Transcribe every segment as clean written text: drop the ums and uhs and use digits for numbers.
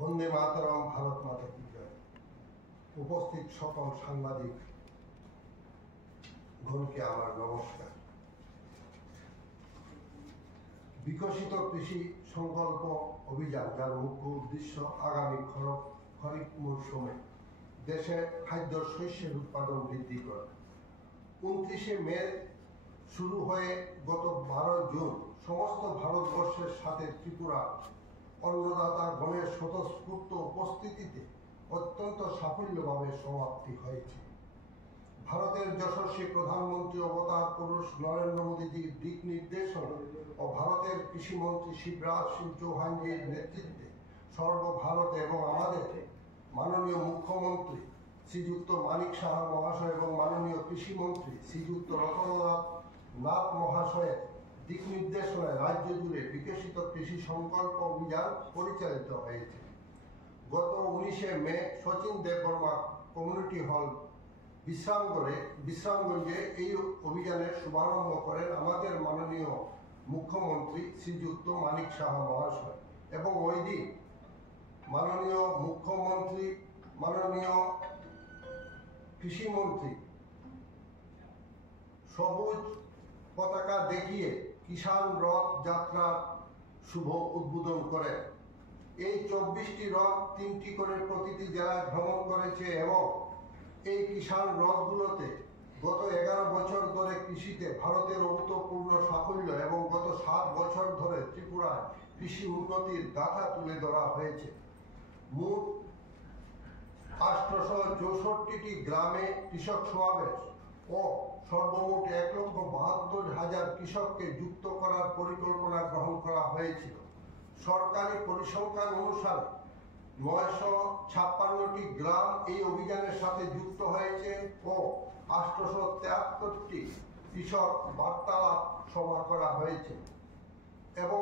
বন্দে মাতরম, ভারত মাতা কি জয়। উপস্থিত সকল সাংবাদিক গণকে আমার নমস্কার। বিকশিত কৃষি সংকল্প অভিযান, যার মুখ্য উদ্দেশ্য আগামী খরিফ মৌসুমে দেশে খাদ্য শস্যের উৎপাদন বৃদ্ধি করা। 29শে মে শুরু হয়ে গত 12 জুন সমস্ত ভারতবর্ষের সাথে ত্রিপুরা অন্নদাতা গণের স্বতঃস্ফূর্ত উপস্থিতিতে অত্যন্ত সাফল্যভাবে সমাপ্তি হয়েছে। ভারতের যশস্বী প্রধানমন্ত্রী অবতার পুরুষ নরেন্দ্র মোদীজির দিক নির্দেশনা ও ভারতের কৃষিমন্ত্রী শিবরাজ সিং চৌহানজির নেতৃত্বে সর্বভারত এবং আমাদের মাননীয় মুখ্যমন্ত্রী শ্রীযুক্ত মানিক সাহা মহাশয় এবং মাননীয় কৃষিমন্ত্রী শ্রীযুক্ত রতননাথ নাথ মহাশয়ের দিক নির্দেশনায় রাজ্য জুড়ে বিকশিত কৃষি সংকল্প অভিযান পরিচালিত হয়েছে। গত 19শে মে শচীন দেববর্মা কমিউনিটি হল বিশ্রামগঞ্জে এই অভিযানের শুভারম্ভ করেন আমাদের মাননীয় মুখ্যমন্ত্রী শ্রীযুক্ত মানিক সাহা মহাশয়, এবং ওই দিন মাননীয় মুখ্যমন্ত্রী, মাননীয় কৃষিমন্ত্রী সবুজ পতাকা দেখিয়ে কিষাণ রথ যাত্রার শুভ উদ্বোধন করেন। এই 24টি রথ 3টি করে প্রতিটি জেলায় ভ্রমণ করেছে এবং এই কিষাণ রথগুলোতে গত 11 বছর ধরে কৃষিতে ভারতের অভূতপূর্ণ সাফল্য এবং গত 7 বছর ধরে ত্রিপুরায় কৃষি উন্নতির গাথা তুলে ধরা হয়েছে। মোট 864টি গ্রামে কৃষক সমাবেশ ও সর্বমোট 1,72,000 কৃষককে যুক্ত করার পরিকল্পনা গ্রহণ করা হয়েছিল। সরকারি পরিসংখ্যান অনুসারে 956টি গ্রাম এই অভিযানের সাথে যুক্ত হয়েছে ও 873টি কৃষক বার্তালাপ সভা করা হয়েছে এবং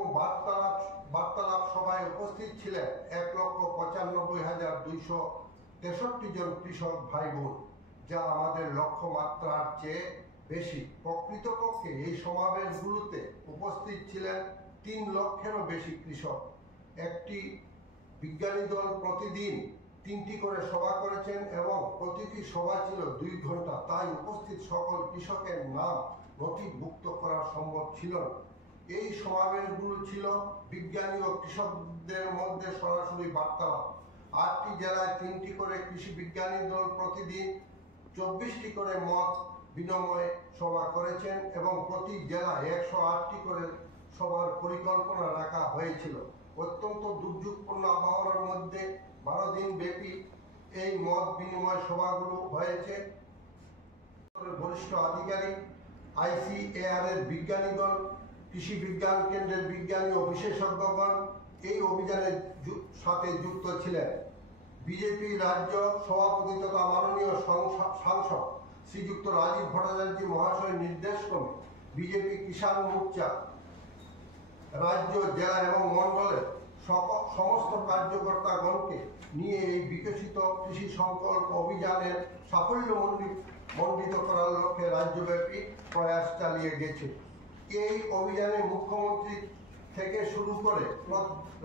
বার্তালাপ সভায় উপস্থিত ছিলেন 1,95,263 জন কৃষক ভাই বোন, যা আমাদের লক্ষ্যমাত্রার চেয়ে বেশি। প্রকৃতপক্ষে এই সমাবেশগুলোতে উপস্থিত ছিলেন 3 লক্ষেরও বেশি কৃষক। একটি বিজ্ঞানী দল প্রতিদিন 3টি করে সভা করেছেন এবং প্রতিটি সভা ছিল 2 ঘন্টা। তাই উপস্থিত সকল কৃষকের নাম নথিভুক্ত করা সম্ভব ছিল না। এই সমাবেশগুলো ছিল বিজ্ঞানী ও কৃষকদের মধ্যে সরাসরি বার্তালাপ। 8টি জেলায় 3টি করে কৃষি বিজ্ঞানী দল প্রতিদিন 24টি করে মত বিনিময় সভা করেছেন এবং প্রতি জেলায় 108টি করে সভার পরিকল্পনা রাখা হয়েছিল। অত্যন্ত দুর্যোগপূর্ণ আবহাওয়ার মধ্যে 12 দিন ব্যাপী এই মত বিনিময় সভাগুলো হয়েছে। বরিষ্ঠ আধিকারিক, ICAR এর বিজ্ঞানীগণ, কৃষি বিজ্ঞান কেন্দ্রের বিজ্ঞানী ও বিশেষজ্ঞগণ এই অভিযানের সাথে যুক্ত ছিলেন। বিজেপি রাজ্য সভাপতি তথা মাননীয় সাংসদ শ্রীযুক্ত রাজীব ভট্টাচার্য মহাশয়ের নির্দেশক্রমে বিজেপি কিষাণ মোর্চা রাজ্য, জেলা এবং মন্ডলের সমস্ত কার্যকর্তাগণকে নিয়ে এই বিকশিত কৃষি সংকল্প অভিযানের সাফল্য মণ্ডিত করার লক্ষ্যে রাজ্যব্যাপী প্রয়াস চালিয়ে গেছে। এই অভিযানে মুখ্যমন্ত্রী থেকে শুরু করে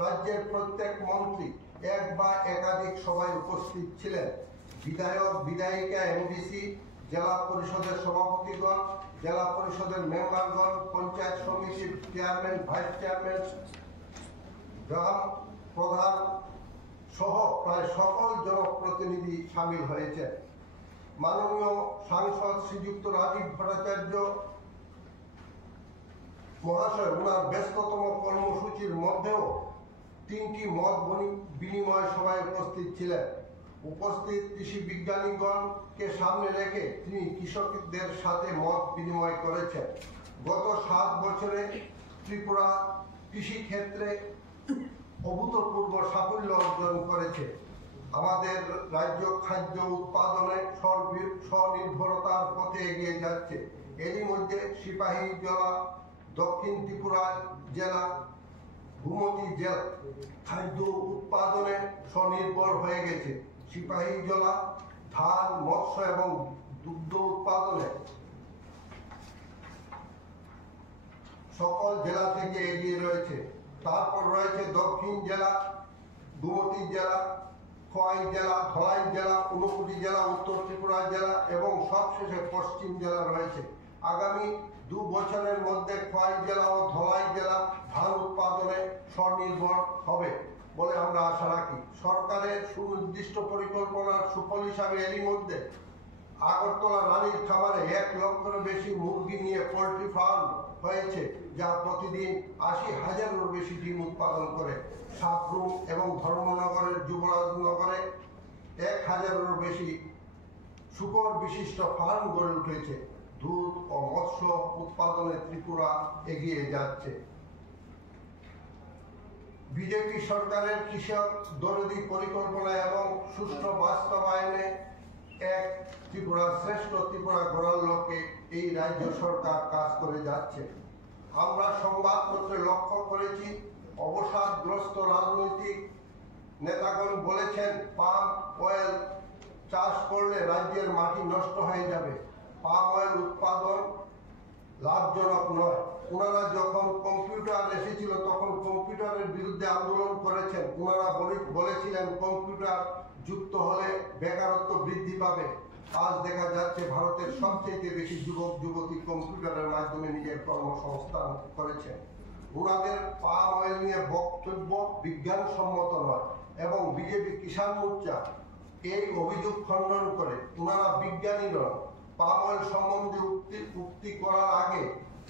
রাজ্যের প্রত্যেক মন্ত্রী এক বা একাধিক সভায় উপস্থিত ছিলেন। বিধায়ক, বিধায়িকা, MDC, জেলা পরিষদের সভাপতিগণ, জেলা পরিষদের মেম্বারগণ, পঞ্চায়েত সমিতির চেয়ারম্যান, ভাইস চেয়ারম্যান, গ্রাম প্রধান সহ প্রায় সকল জনপ্রতিনিধি সামিল হয়েছে। মাননীয় সাংসদ শ্রীযুক্ত রাজীব ভট্টাচার্য মহাশয় ওনার ব্যস্ততম কর্মসূচির মধ্যেও 3টি মত বিনিময় সভায় উপস্থিত ছিলেন। উপস্থিত কৃষি বিজ্ঞানীগণকে সামনে রেখে তিনি কৃষকদের সাথে মত বিনিময় করেছেন। গত 7 বছরে ত্রিপুরা কৃষি ক্ষেত্রে অভূতপূর্ব সাফল্য অর্জন করেছে। আমাদের রাজ্য খাদ্য উৎপাদনে স্বনির্ভরতার পথে এগিয়ে যাচ্ছে। এরই মধ্যে সিপাহীজলা দক্ষিণ ত্রিপুরা জেলা, গোমতী জেলা খাদ্য উৎপাদনে স্বনির্ভর হয়ে গেছে। সিপাহীজলা ধান, মৎস্য এবং দুগ্ধ উৎপাদনে সকল জেলা থেকে এগিয়ে রয়েছে। তারপর রয়েছে দক্ষিণ জেলা, গোমতী জেলা, খোয়াই জেলা, ধলাই জেলা, ঊনকোটি জেলা, উত্তর ত্রিপুরা জেলা এবং সবশেষে পশ্চিম জেলা রয়েছে। আগামী 2 বছরের মধ্যে খোয়াই জেলা ও ধলাই জেলা ধান উৎপাদনে স্বনির্ভর হবে বলে আমরা আশা রাখি। সরকারের সুনির্দিষ্ট পরিকল্পনার সুফল হিসাবে এরই মধ্যে আগরতলা রানীর খামারে 1 লক্ষেরও বেশি মুরগি নিয়ে পোল্ট্রি ফার্ম হয়েছে, যা প্রতিদিন 80,000-এরও বেশি ডিম উৎপাদন করে। সাবরুম এবং ধর্মনগরের যুবরাজনগরে 1,000-এরও বেশি শুকর বিশিষ্ট ফার্ম গড়ে উঠেছে। দুধ ও মৎস্য উৎপাদনে ত্রিপুরা এগিয়ে যাচ্ছে। বিজেপি সরকারের কৃষক দরদি পরিকল্পনা এবং সুষ্ঠু বাস্তবায়নে এক ত্রিপুরা শ্রেষ্ঠ ত্রিপুরা গড়ার লক্ষ্যে এই রাজ্য সরকার কাজ করে যাচ্ছে। আমরা সংবাদপত্রে লক্ষ্য করেছি, অবসাদগ্রস্ত রাজনৈতিক নেতাগণ বলেছেন পাম অয়েল চাষ করলে রাজ্যের মাটি নষ্ট হয়ে যাবে, পাম অয়েল উৎপাদন লাভজনক নয়। ওনারা যখন কম্পিউটার এসেছিল তখন কম্পিউটারের বিরুদ্ধে আন্দোলন করেছেন। ওনারা বলেছিলেন কম্পিউটার যুক্ত হলে বেকারত্ব বৃদ্ধি পাবে। আজ দেখা যাচ্ছে ভারতের সবচেয়ে বেশি যুবক যুবতী কম্পিউটারের মাধ্যমে নিজের কর্মসংস্থান করেছেন। ওনাদের পাম অয়েল নিয়ে বক্তব্য বিজ্ঞানসম্মত নয় এবং বিজেপি কিষাণ মোর্চা এই অভিযোগ খণ্ডন করে। ওনারা বিজ্ঞানী নন। পাম অয়েল সম্বন্ধে উক্তি করার আগে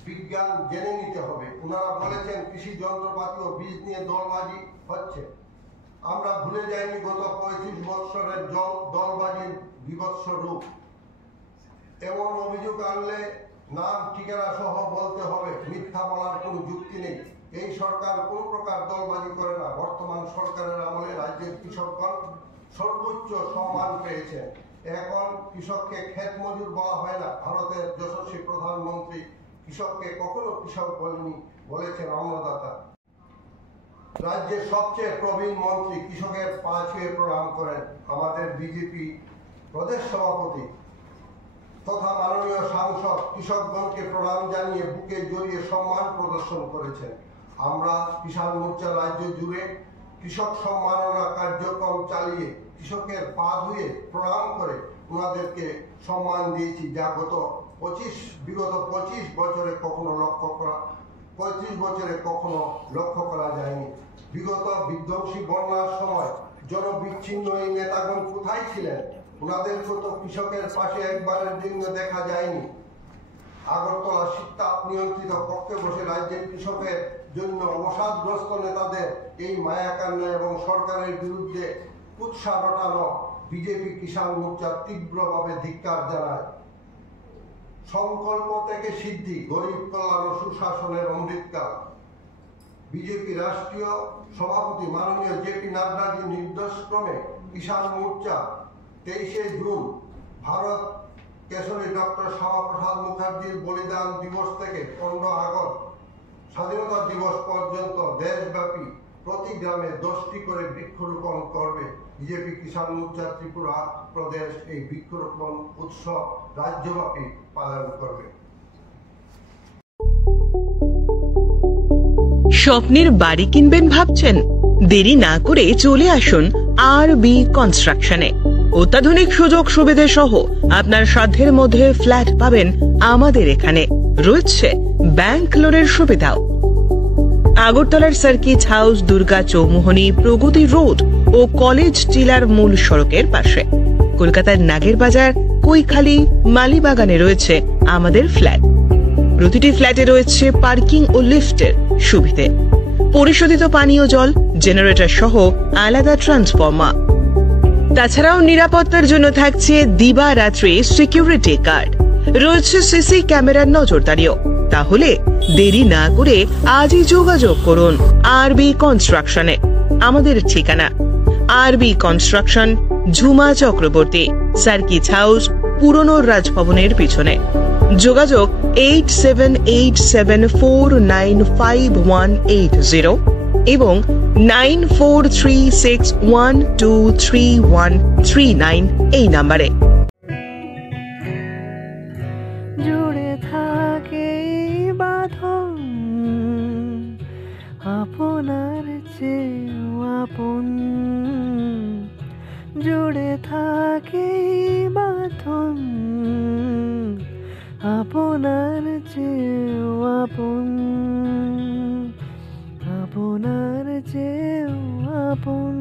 বিজ্ঞান জেনে নিতে হবে। ওনারা বলেছেন কৃষি যন্ত্রপাতি ও বীজ নিয়ে দলবাজি হচ্ছে। আমরা ভুলে যাইনি গত 35 বৎসরের দলবাজির বিভৎস রূপ। এমন অভিযোগ আনলে নাম ঠিকানা সহ বলতে হবে, মিথ্যা বলার কোনো যুক্তি নেই। এই সরকার কোন প্রকার দলবাজি করে না। বর্তমান সরকারের আমলে রাজ্যের কৃষকগণ সর্বোচ্চ সম্মান পেয়েছে। এখন কৃষককে ক্ষেত মজুর বলা হয় না। ভারতের যশস্বী প্রধানমন্ত্রী কৃষককে কখনো কৃষক বলেনি, বলেছেন অন্নদাতা। রাজ্যের সবচেয়ে প্রবীণ মন্ত্রী কৃষকের পা ছুঁয়ে প্রণাম করেন। আমাদের বিজেপি প্রদেশ সভাপতি তথা মাননীয় সাংসদ কৃষকগণকে প্রণাম জানিয়ে বুকে জড়িয়ে সম্মান প্রদর্শন করেছেন। আমরা কিষাণ মোর্চা রাজ্য জুড়ে কৃষক সম্মাননা কার্যক্রম চালিয়ে কৃষকের পা ধুয়ে প্রণাম করে ওনাদেরকে সম্মান দিয়েছি, যা বিগত 25 বছরে কখনো লক্ষ্য করা যায়নি। বিগত বিধ্বংসী বন্যার সময় জনবিচ্ছিন্ন এই নেতাগণ কোথায় ছিলেন? ওনাদেরকে তো কৃষকের পাশে একবারের জন্য দেখা যায়নি। আগরতলা শীততাপ নিয়ন্ত্রিত কক্ষে বসে রাজ্যের কৃষকের জন্য অবসাদগ্রস্ত নেতাদের এই মায়াকান্না এবং সরকারের বিরুদ্ধে উৎসাহ রটানো বিজেপি কিষাণ মোর্চা তীব্রভাবে ধিক্কার জানায়। সংকল্প থেকে সিদ্ধি, গরিব কল্যাণ ও সুশাসনের অমৃতকাল। বিজেপি রাষ্ট্রীয় সভাপতি মাননীয় জেপি নাড্ডাজির নির্দেশক্রমে কিষাণ মোর্চা 23 জুন ভারত কেশরী ডক্টর শ্যামাপ্রসাদ মুখার্জির বলিদান দিবস থেকে 15 আগস্ট স্বাধীনতা দিবস পর্যন্ত দেশব্যাপী প্রতি গ্রামে 10টি করে বৃক্ষরোপণ করবে। বিজেপি কিষাণ মোর্চা ত্রিপুরা প্রদেশ এই বৃক্ষরোপণ উৎসব রাজ্যব্যাপী পালন করবে। স্বপ্নের বাড়ি কিনবেন ভাবছেন? দেরি না করে চলে আসুন আরবি কনস্ট্রাকশনে। অত্যাধুনিক সুযোগ সুবিধে সহ আপনার সাধ্যের মধ্যে ফ্ল্যাট পাবেন আমাদের এখানে। রয়েছে ব্যাংক লোনের সুবিধাও। আগরতলার সার্কিট হাউস, দুর্গা চৌমুহনী, প্রগতি রোড ও কলেজ টিলার মূল সড়কের পাশে। কলকাতার নাগের বাজার, কৈখালি, মালিবাগানে রয়েছে আমাদের ফ্ল্যাট। প্রতিটি ফ্ল্যাটে রয়েছে পার্কিং ও লিফটের সুবিধে, পরিশোধিত পানীয় জল, জেনারেটর সহ আলাদা ট্রান্সফরমার। তাছাড়াও নিরাপত্তার জন্য থাকছে দিবারাত্রি সিকিউরিটি গার্ড, রয়েছে সিসি ক্যামেরার নজরদারিও। তাহলে দেরি না করে আজই যোগাযোগ করুন আরবি কনস্ট্রাকশনে। আমাদের ঠিকানা আরবি construction, Jhuma Chakraborty, circuit house, পুরনো রাজভবনের পিছনে। যোগাযোগ 8787495180 এবং 9436123139 এই নাম্বারে। জুড়ে থাকে বাঁধন আপনার চেয়ে আপন, জুড়ে থাকে বাঁধন, আপনার চেয়েও আপন, আপনার চেয়েও আপন।